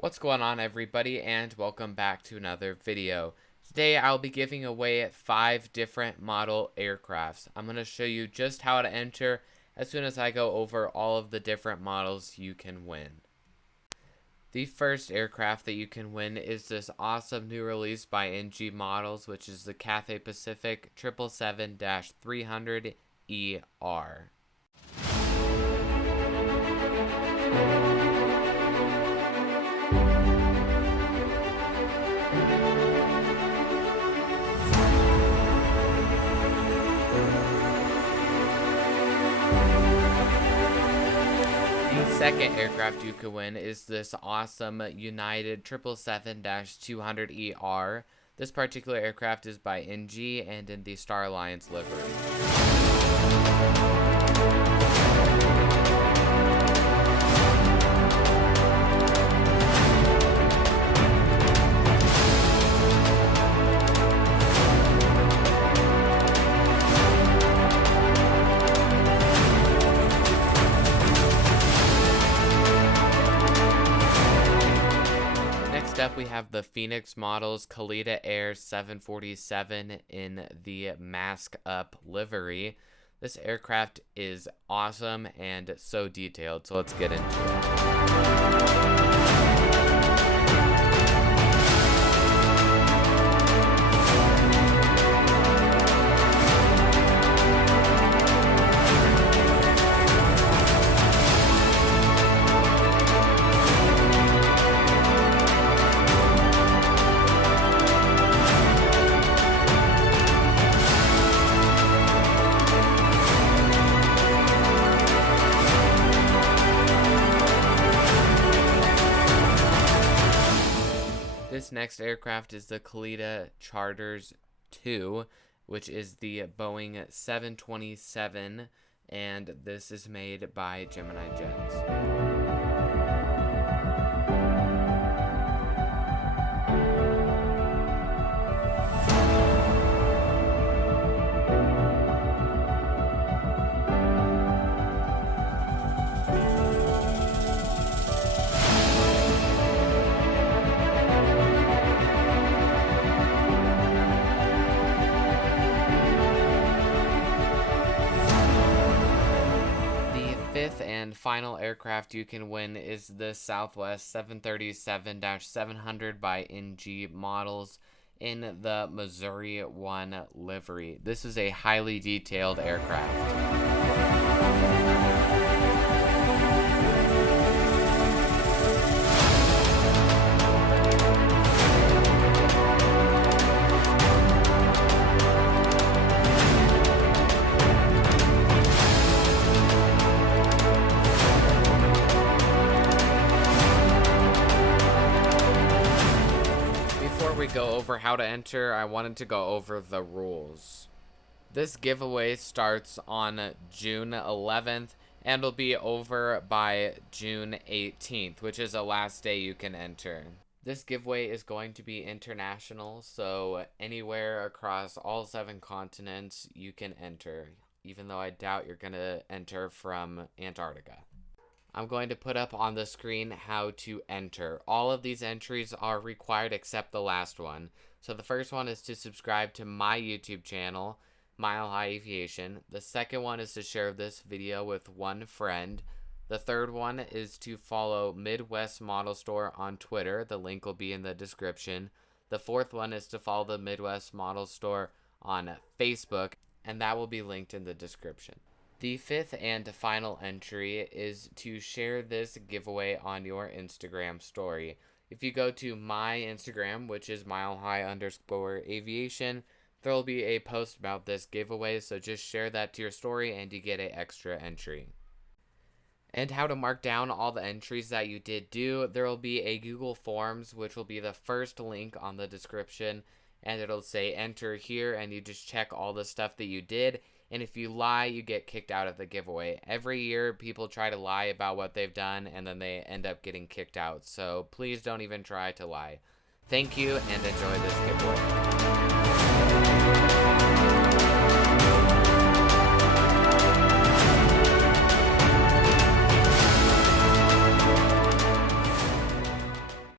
What's going on, everybody, and welcome back to another video. Today I'll be giving away 5 different model aircrafts. I'm going to show you just how to enter as soon as I go over all of the different models you can win. The first aircraft that you can win is this awesome new release by NG Models, which is the Cathay Pacific 777-300ER. The second aircraft you could win is this awesome United 777-200ER. This particular aircraft is by NG and in the Star Alliance livery. Next up, we have the Phoenix Models Kalitta Air 747 in the Mask Up livery. This aircraft is awesome and so detailed, so let's get into it. This next aircraft is the Kalitta Charters 2, which is the Boeing 727, and this is made by Gemini Jets. Fifth and final aircraft you can win is the Southwest 737-700 by NG Models in the Missouri 1 livery. This is a highly detailed aircraft. Before we go over how to enter, I wanted to go over the rules. This giveaway starts on June 11th and will be over by June 18th, which is the last day you can enter. This giveaway is going to be international, so anywhere across all 7 continents you can enter, even though I doubt you're going to enter from Antarctica. I'm going to put up on the screen how to enter. All of these entries are required except the last one. So the first one is to subscribe to my YouTube channel, MileHigh Aviation. The second one is to share this video with one friend. The third one is to follow Midwest Model Store on Twitter. The link will be in the description. The fourth one is to follow the Midwest Model Store on Facebook, and that will be linked in the description. The fifth and final entry is to share this giveaway on your Instagram story. If you go to my Instagram, which is MileHigh_aviation, there will be a post about this giveaway, so just share that to your story and you get an extra entry. And how to mark down all the entries that you did do, there will be a Google Forms, which will be the first link on the description, and it'll say enter here, and you just check all the stuff that you did. And if you lie, you get kicked out of the giveaway. Every year, people try to lie about what they've done, and then they end up getting kicked out. So please don't even try to lie. Thank you, and enjoy this giveaway.